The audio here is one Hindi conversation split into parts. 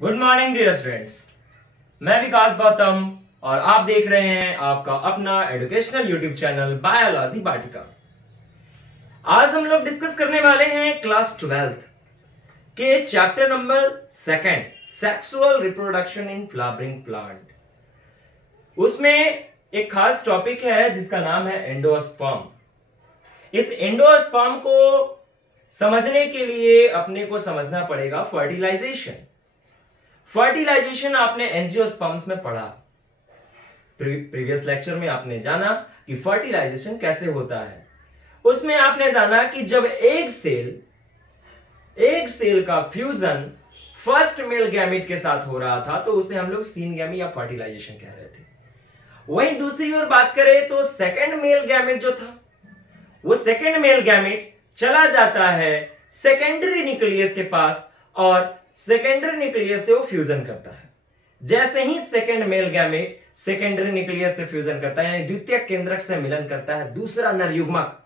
Good morning dear students. मैं विकास गौतम और आप देख रहे हैं आपका अपना एजुकेशनल यूट्यूब चैनल बायोलॉजी वाटिका। आज हम लोग डिस्कस करने वाले हैं क्लास 12th के chapter number 2 sexual reproduction in flowering plant. उसमें एक खास टॉपिक है जिसका नाम है एंडोस्पर्म। इस एंडोस्पर्म को समझने के लिए अपने को समझना पड़ेगा फर्टिलाइजेशन। फर्टिलाइजेशन आपने एंजियोस्पर्म्स में पढ़ा। प्रीवियस लेक्चर में आपने जाना कि फर्टिलाइजेशन कैसे होता है। उसमें आपने जाना कि जब एक सेल का फ्यूजन फर्स्ट मेल गैमेट के साथ हो रहा था तो उसे हम लोग सीनगैमी या फर्टिलाइजेशन कह रहे थे। वहीं दूसरी ओर बात करें तो सेकेंड मेल गैमेट जो था वो सेकेंड मेल गैमेट चला जाता है सेकेंडरी न्यूक्लियस के पास और सेकेंडरी न्यूक्लियस से वो फ्यूजन करता है। जैसे ही second male gamete secondary nucleus से फ्यूजन करता है यानी द्वितीयक केंद्रक से मिलन करता है दूसरा नर युग्मक,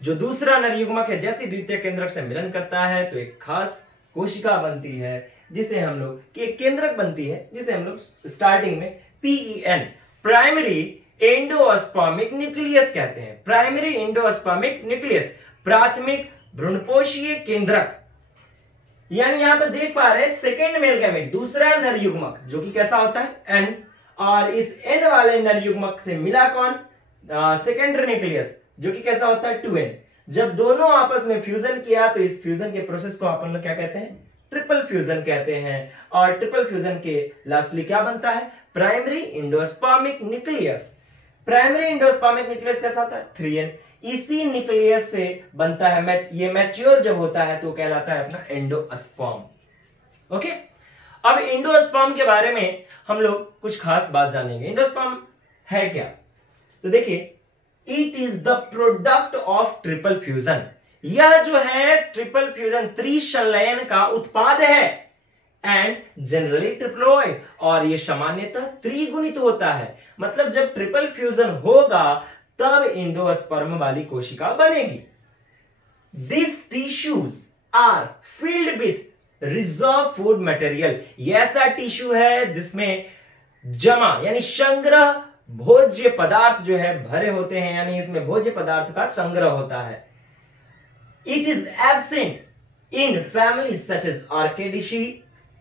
जो दूसरा नर युग्मक है जैसे द्वितीयक केंद्रक से मिलन करता है तो एक खास कोशिका बनती है जिसे हम लोग की एक केंद्रक बनती है जिसे हम लोग स्टार्टिंग में PEN प्राइमरी एंडोस्पर्मिक न्यूक्लियस कहते हैं। प्राइमरी एंडोस्पर्मिक न्यूक्लियस प्राथमिक भ्रूणपोषीय केंद्रक। यानी यहां पर देख पा रहे हैं सेकेंड मेल गैमेट दूसरा नर युग्मक जो कि कैसा होता है N, और इस N वाले नर युग्मक से मिला कौन सेकेंडरी न्यूक्लियस जो कि कैसा होता है 2N। जब दोनों आपस में फ्यूजन किया तो इस फ्यूजन के प्रोसेस को अपन लोग क्या कहते हैं, ट्रिपल फ्यूजन कहते हैं। और ट्रिपल फ्यूजन के लास्टली क्या बनता है, primary endospermic nucleus. Primary endospermic nucleus कैसा होता है 3N। इसी न्यूक्लियस से बनता है ये मैच्योर जब होता है तो कहलाता है अपना एंडोस्पर्म। ओके, अब एंडोस्पर्म के बारे में हम लोग कुछ खास बात जानेंगे। एंडोस्पर्म है क्या, तो देखिए it is the product of triple fusion. यह जो है ट्रिपल फ्यूजन त्रिसंलयन का उत्पाद है एंड जनरली ट्रिप्लोइड, और यह सामान्यतः त्रिगुणित होता है। मतलब जब ट्रिपल फ्यूजन होगा तब एंडोस्पर्म वाली कोशिका बनेगी। This tissues are filled with reserve food material. यह ऐसा टिश्यू है जिसमें जमा यानी संग्रह भोज्य पदार्थ जो है भरे होते हैं, यानी इसमें भोज्य पदार्थ का संग्रह होता है। It is absent in family such as Orchidaceae,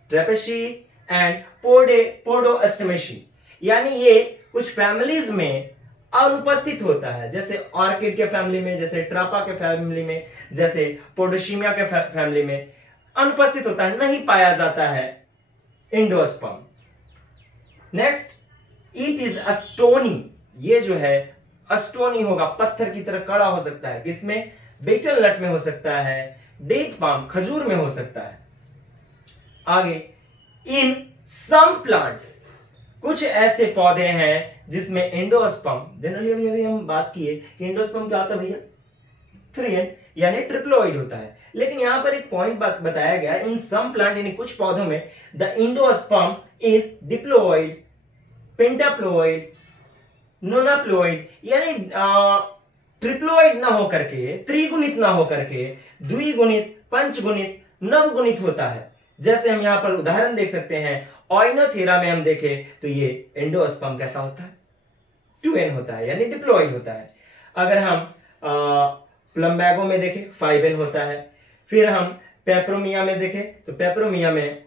Trapaceae and Podostemaceae. यानी ये कुछ फैमिलीज में अनुपस्थित होता है, जैसे ऑर्किड के फैमिली में, जैसे ट्रापा के फैमिली में, जैसे पोडोशिमिया के फैमिली में अनुपस्थित होता है, नहीं पाया जाता है endosperm. Next, it is astony. ये जो है अस्टोनी होगा, पत्थर की तरह कड़ा हो सकता है। किसमें, बेटल नट में हो सकता है, डेट पाम खजूर में हो सकता है। आगे, इन सम प्लांट कुछ ऐसे पौधे हैं जिसमें एंडोस्पर्म, जनरली अभी हम बात किए कि एंडोस्पर्म क्या होता है भैया 3N यानी ट्रिप्लोइड होता है। लेकिन यहां पर एक पॉइंट बताया गया, इन सम प्लांट यानी कुछ पौधों में द एंडोस्पर्म इज डिप्लोइड, पेंटाप्लोइड, नोनाप्लोइड। यानी ट्रिप्लोइड ना होकर के, त्रिगुणित ना होकर के द्विगुणित, पंचगुणित, नवगुणित होता है। जैसे हम यहां पर उदाहरण देख सकते हैं, ओइनोथेरा में हम देखें तो ये एंडोस्पर्म कैसा होता है 2N होता है यानी डिप्लोइड होता है। अगर हम प्लम्बैगो में देखें 5N होता है। फिर हम पेपरोमिया में देखें तो पेपरोमिया में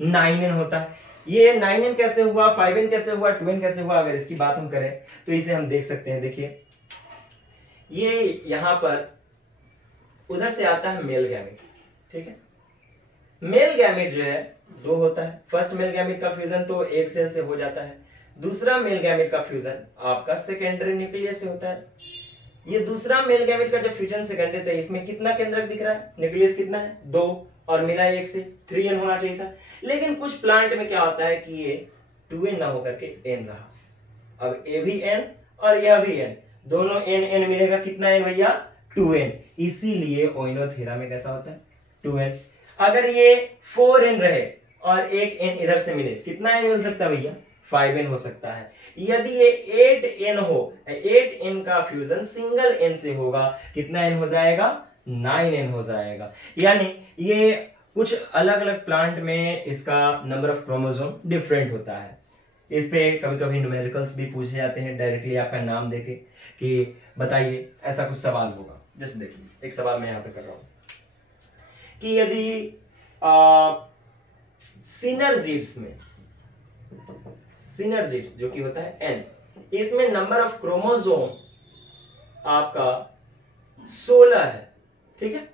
9N होता है। ये 9N कैसे हुआ, 5N कैसे हुआ, 2N कैसे हुआ, अगर इसकी बात हम करें तो इसे हम देख सकते हैं। देखिए ये यहां पर उधर से आता है मेल गैमेट, ठीक है। मेल गैमेट जो है 2 होता है। फर्स्ट मेल गैमेट का फ्यूजन तो एक सेल से हो जाता है, दूसरा मेल गैमेट का फ्यूजन आपका सेकेंडरी न्यूक्लियस से होता है। ये दूसरा मेल गैमेट का जब फ्यूजन सेकेंडरी था, इसमें कितना केंद्रक दिख रहा है, न्यूक्लियस कितना है 2 और मिला 1 से 3N होना चाहिए था। लेकिन कुछ प्लांट में क्या होता है कि ये 2N ना होकर के N रहा। अब ये भी N और यह भी N, दोनों N मिलेगा, कितना N भैया 2N। इसीलिए ओइनोथेरा में कैसा होता है 2N। अगर ये 4N रहे और एक N इधर से मिले, कितना N मिल सकता है भैया 5N हो सकता है। यदि ये 8N हो, 8N का फ्यूजन सिंगल N से होगा, कितना N हो जाएगा 9N हो जाएगा। यानी ये कुछ अलग अलग प्लांट में इसका नंबर ऑफ क्रोमोसोम डिफरेंट होता है। इस पे कभी कभी न्यूमेरिकल्स भी पूछे जाते हैं, डायरेक्टली आपका नाम देके कि बताइए, ऐसा कुछ सवाल होगा। जैसे देखिए एक सवाल मैं यहाँ पे कर रहा हूँ कि यदि सिनर्जिड्स जो कि होता है एन, इसमें नंबर ऑफ क्रोमोसोम आपका 16 है, ठीक है।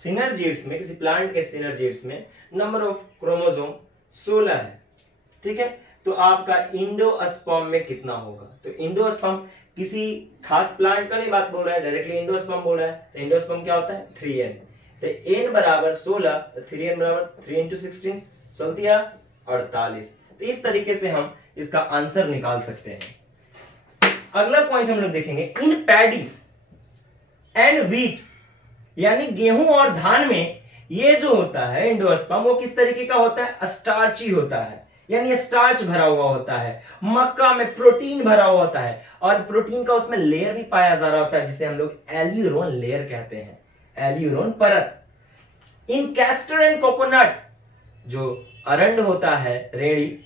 सिनर्जिड्स में, किसी प्लांट के सिनर्जिड्स में नंबर ऑफ क्रोमोसोम 16 है, ठीक है। तो आपका इंडोस्पर्म में कितना होगा? तो इंडोस्पर्म किसी खास प्लांट का नहीं बात बोल रहा है, डायरेक्टली इंडोस्पर्म बोल रहा है। तो इंडोस्पर्म क्या होता है? 3n। तो n बराबर 16, तो 3n बराबर 3 × 16, 48। तो इस तरीके से हम इसका आंसर निकाल सकते हैं। अगला पॉइंट हम लोग देखेंगे, इन पैडी एंड व्हीट, यानी गेहूं और धान में ये जो होता है इंडोस्पर्म, वो किस तरीके का होता है? स्टार्ची होता है, यानी स्टार्च भरा हुआ होता है। मक्का में प्रोटीन भरा हुआ होता है, और प्रोटीन का उसमें लेयर भी पाया जा रहा होता है, जिसे हम लोग एल्यूरोन लेयर कहते हैं, एल्यूरोन परत। इन कैस्टर एंड कोकोनट, जो अरंड होता है, रेड़ी,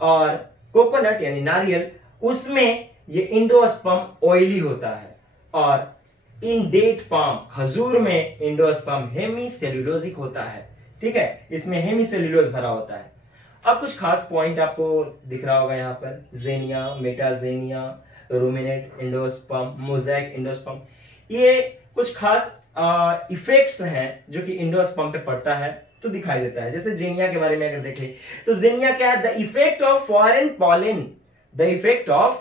और कोकोनट यानी नारियल, उसमें ये इंडोस्पर्म ऑयली होता है। और इन डेट पाम, खजूर में इंडोस्पर्म हेमीसेल्यूलोजिक होता है, ठीक है, इसमें हेमीसेल्यूलोज भरा होता है। अब कुछ खास पॉइंट आपको दिख रहा होगा यहाँ पर, जेनिया, मेटाजेनिया, रूमिनेट इंडोस्पर्म, मोज़ेक इंडोस्पर्म, ये कुछ खास इफेक्ट्स हैं जो कि इंडोस्पर्म पे पड़ता है तो दिखाई देता है। जैसे जेनिया के बारे में अगर देखें तो जेनिया क्या है? The effect of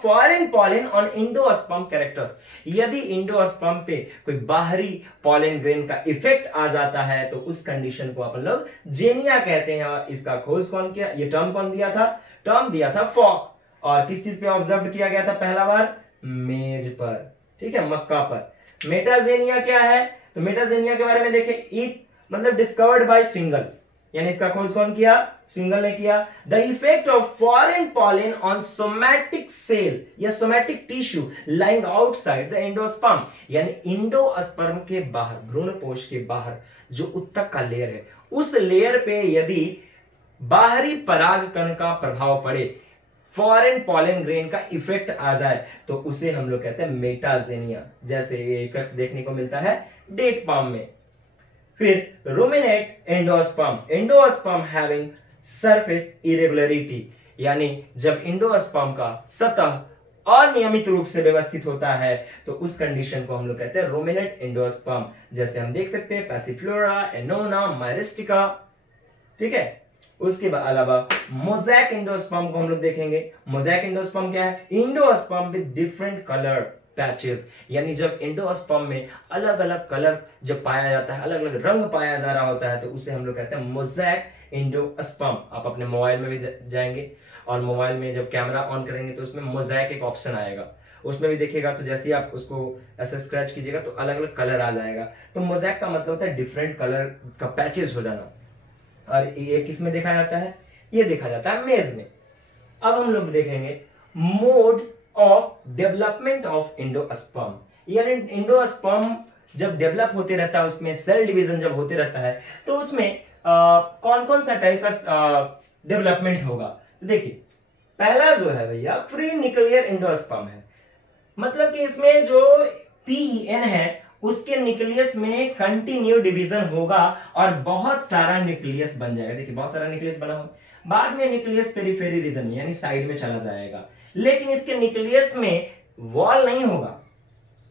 foreign pollen on endosperm characters. यदि इंडोस्पर्म पे कोई बाहरी पॉलन ग्रेन का इफेक्ट आ जाता है तो उस कंडीशन को अपन लोग जेनिया कहते हैं। और इसका खोज कौन किया? ये टर्म कौन दिया था? टर्म दिया था फॉक। और किस चीज पे ऑब्जर्व किया गया था पहला बार? मेज पर, ठीक है, मक्का पर। मेटाजेनिया क्या है? तो मेटाजेनिया के बारे में देखें, इट मतलब डिस्कवर्ड बाय स्विंगल, यानी इसका खोज कौन किया? स्विंगल ने किया। The effect of foreign pollen on somatic cell या somatic tissue lying outside the endosperm, यानी इंडोस्पर्म के बाहर, भ्रूणपोष के बाहर जो उत्तक का लेयर है, उस लेयर पे यदि बाहरी परागकण का प्रभाव पड़े, फॉरेन पॉलन ग्रेन का इफेक्ट आ जाए, तो उसे हम लोग कहते हैं मेटाजेनिया। जैसे ये इफेक्ट देखने को मिलता है डेट पाम में। फिर ruminate endosperm having surface irregularity, यानी जब इंडोस्पर्म का सतह अनियमित रूप से व्यवस्थित होता है तो उस कंडीशन को हम लोग कहते हैं रूमिनेट एंडोस्पर्म। जैसे हम देख सकते हैं पैसिफ्लोरा, एनोना, माइरिस्टिका, ठीक है। उसके अलावा मोज़ेक एंडोस्पर्म को हम लोग देखेंगे। मोज़ेक एंडोस्पर्म क्या है? Endosperm with different colour patches, यानी जब एंडोस्पर्म में अलग अलग कलर जब पाया जाता है, अलग अलग रंग पाया जा रहा होता है, तो उसे हम लोग कहते हैं मोज़ेक एंडोस्पर्म। आप अपने मोबाइल में भी जाएंगे और मोबाइल में जब कैमरा ऑन करेंगे तो उसमें मोज़ेक एक ऑप्शन आएगा, उसमें भी देखिएगा। तो जैसे ही आप उसको ऐसे स्क्रैच कीजिएगा तो अलग अलग कलर आ जाएगा। तो मोज़ेक का मतलब होता है डिफरेंट कलर का पैचेस हो जाना। और ये किस में देखा जाता है? ये देखा जाता है मेज में। अब हम लोग देखेंगे mode of development of endosperm, यानी इंडोस्पर्म जब डेवलप होते रहता है, उसमें सेल डिवीजन जब होते रहता है, तो उसमें कौन कौन सा टाइप का डेवलपमेंट होगा? देखिए पहला जो है भैया फ्री न्यूक्लियर इंडोस्पर्म है, मतलब कि इसमें जो PEN है उसके न्यूक्लियस में कंटिन्यू डिवीजन होगा और बहुत सारा न्यूक्लियस बन जाएगा। देखिए बहुत सारा न्यूक्लियस बना हो, बाद में न्यूक्लियस पेरिफेरी रीजन में यानी साइड में चला जाएगा, लेकिन इसके न्यूक्लियस में वॉल नहीं होगा,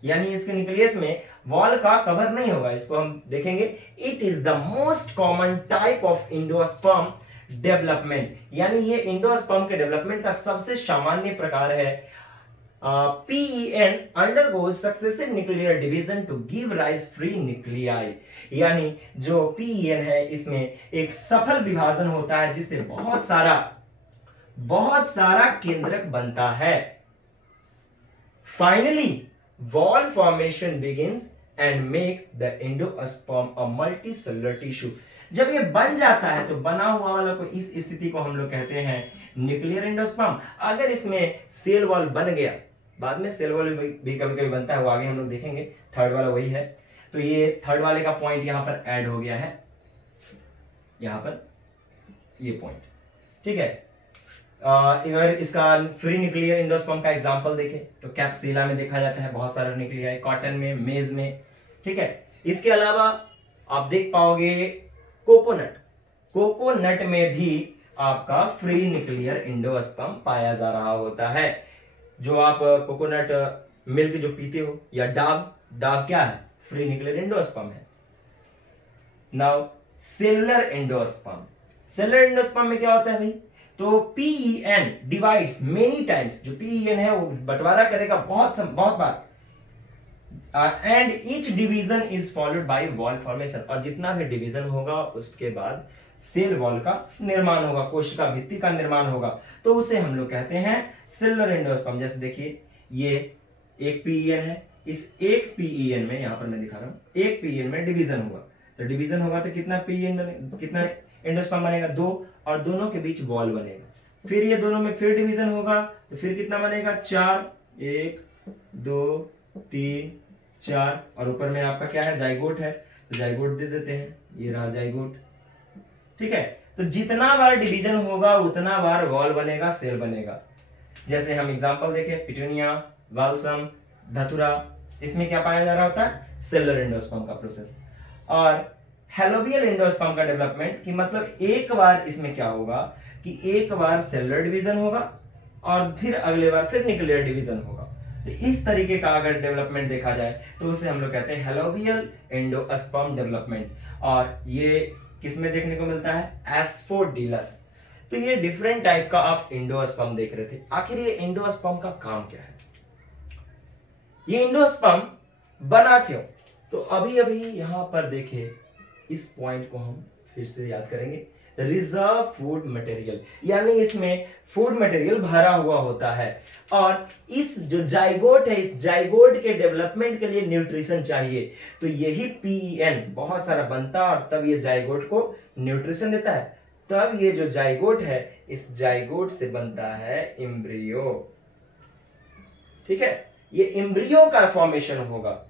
यानी इसके न्यूक्लियस में वॉल का कवर नहीं होगा। इसको हम देखेंगे। It is the most common type of endosperm development, यानी ये इंडोस्पर्म के डेवलपमेंट का सबसे सामान्य प्रकार है। PEN undergoes successive nuclear division to give rise free nuclei, यानी जो PEN है इसमें एक सफल विभाजन होता है जिससे बहुत सारा केंद्रक बनता है। Finally wall formation begins and make the endosperm a multicellular tissue. जब ये बन जाता है तो बना हुआ वाला को, इस स्थिति को हम लोग कहते हैं न्यूक्लियर एंडोस्पर्म। अगर इसमें सेल वॉल बन गया, बाद में सेल वॉल भी कभी कभी बनता है, वो आगे हम लोग देखेंगे। थर्ड वाला वही है, तो ये थर्ड वाले का पॉइंट यहां पर ऐड हो गया है। यहां पर ये पॉइंट, ठीक है। अगर इसका फ्री न्यूक्लियर एंडोस्पर्म का एग्जांपल देखें तो कैप्सिला में देखा जाता है बहुत सारा न्यूक्लियाई, कॉटन में, मेज में, ठीक है। इसके अलावा आप देख पाओगे कोकोनट, कोकोनट में भी आपका फ्री न्यूक्लियर एंडोस्पर्म पाया जा रहा होता है। जो आप कोकोनट मिल्क जो पीते हो, या डाव, डाव क्या है, फ्री न्यूक्लियर एंडोस्पर्म है। Now cellular endosperm, cellular endosperm में क्या होता है भाई, तो पीईएन डिवाइड्स मेनी टाइम्स, जो पीईएन है वो बंटवारा करेगा बहुत बार, and each division is followed by wall formation, और जितना भी डिवीजन होगा उसके बाद सेल वॉल का निर्माण होगा, कोशिका भित्ति का निर्माण होगा, तो उसे हम लोग कहते हैं सेलुलर एंडोस्पर्म। जैसे देखिए ये एक पीईएन है, इस एक पीईएन में, यहां पर मैं दिखा रहा हूं, एक पीईएन में डिवीजन होगा, तो डिवीजन होगा तो कितना पीईएन बनेगा, कितना एंडोस्पर्म बनेगा, 2, और दोनों के बीच वॉल बनेगा। फिर ये दोनों में फिर डिवीजन होगा तो फिर कितना बनेगा, 4, 1 2 3 4, और ऊपर में आपका क्या है, जाइगोट है, तो जाइगोट दे देते हैं, ये रहा जाइगोट, ठीक है। तो जितना बार डिवीजन होगा उतना बार वॉल बनेगा, सेल बनेगा। जैसे हम एग्जांपल देखें, पिटूनिया, बाल्सम, धतुरा, इसमें क्या पाया जा रहा होता है, सेलुलर एंडोस्पर्म का प्रोसेस। और हेलोबियल एंडोस्पर्म का डेवलपमेंट की मतलब एक बार इसमें क्या होगा कि एक बार सेलुलर डिवीजन होगा और फिर अगले बार फिर न्यूक्लियर डिवीजन होगा। तो इस तरीके का अगर डेवलपमेंट देखा जाए तो उसे हम लोग कहते हैं हेलोबियल एंडोस्पर्म डेवलपमेंट, और ये किसमें देखने को मिलता है, एस्फोडिलस। तो ये डिफरेंट टाइप का आप एंडोस्पर्म देख रहे थे। आखिर ये एंडोस्पर्म का काम क्या है, ये एंडोस्पर्म बना क्यों, तो अभी अभी यहां पर देखिए, इस पॉइंट को हम फिर से याद करेंगे, रिजर्व फूड मटेरियल, यानी इसमें फूड मटेरियल भरा हुआ होता है, और इस जो जाइगोट है, इस जाइगोट के डेवलपमेंट के लिए न्यूट्रिशन चाहिए, तो यही पीईएन बहुत सारा बनता है और तब ये जाइगोट को न्यूट्रिशन देता है। तब ये जो जाइगोट है, इस जाइगोट से बनता है एम्ब्रियो, ठीक है। ये एम्ब्रियो का फॉर्मेशन होगा।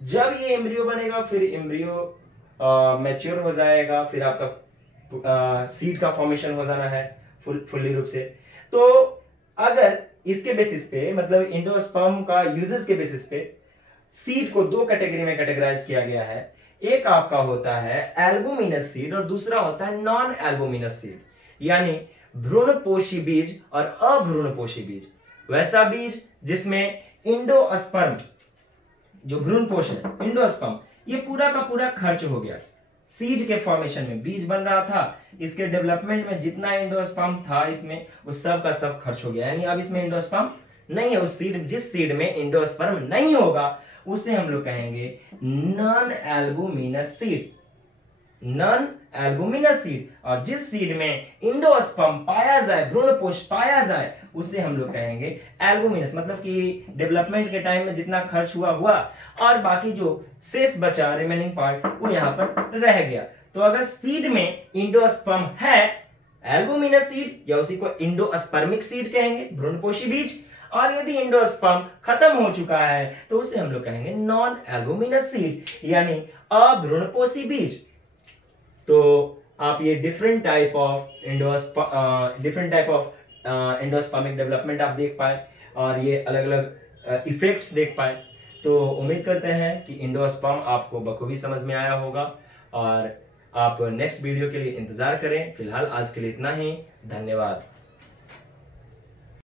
जब ये एम्ब्रियो बनेगा फिर एम्ब्रियो मैच्योर हो जाएगा, फिर आपका सीड का फॉर्मेशन हो जाना है फुल्ली रूप से। तो अगर इसके बेसिस पे, मतलब एंडोस्पर्म का यूजेस के बेसिस पे, सीड को 2 कैटेगरी में कैटेगराइज किया गया है। एक आपका होता है एल्बुमिनस सीड और दूसरा होता है नॉन एल्बुमिनस सीड, यानी भ्रूणपोषी बीज और अभ्रूणपोषी बीज। वैसा बीज जिसमें एंडोस्पर्म, जो भ्रूणपोष है, एंडोस्पर्म, ये पूरा का पूरा खर्च हो गया। सीड के फॉर्मेशन में बीज बन रहा था, इसके डेवलपमेंट में जितना एंडोस्पर्म था इसमें, उस सब का सब खर्च हो गया, यानी अब इसमें एंडोस्पर्म नहीं है। उस सीड, जिस सीड में एंडोस्पर्म नहीं होगा उसे हम लोग कहेंगे non albuminous seed, non albuminous seed. और जिस सीड में एंडोस्पर्म पाया जाए, भ्रूणपोष पाया जाए, उसे हम लोग कहेंगे एल्बुमिनस। मतलब कि डेवलपमेंट के टाइम में जितना खर्च हुआ और बाकी जो शेष बचा, रिमेनिंग पार्ट, वो यहाँ पर रह गया। तो अगर सीड में एंडोस्पर्म है, एल्बुमिनस सीड, या उसी को एंडोस्पर्मिक सीड कहेंगे, भ्रूणपोषी बीज, और यदि एंडोस्पर्म खत्म हो चुका है तो उसे हम लोग कहेंगे नॉन एल्बुमिनस सीड, यानी अभ्रूणपोषी बीज। तो आप ये different type of endospermic development आप देख पाए, और ये अलग अलग इफेक्ट्स देख पाए। तो उम्मीद करते हैं कि एंडोस्पर्म आपको बखूबी समझ में आया होगा, और आप नेक्स्ट वीडियो के लिए इंतजार करें। फिलहाल आज के लिए इतना ही, धन्यवाद।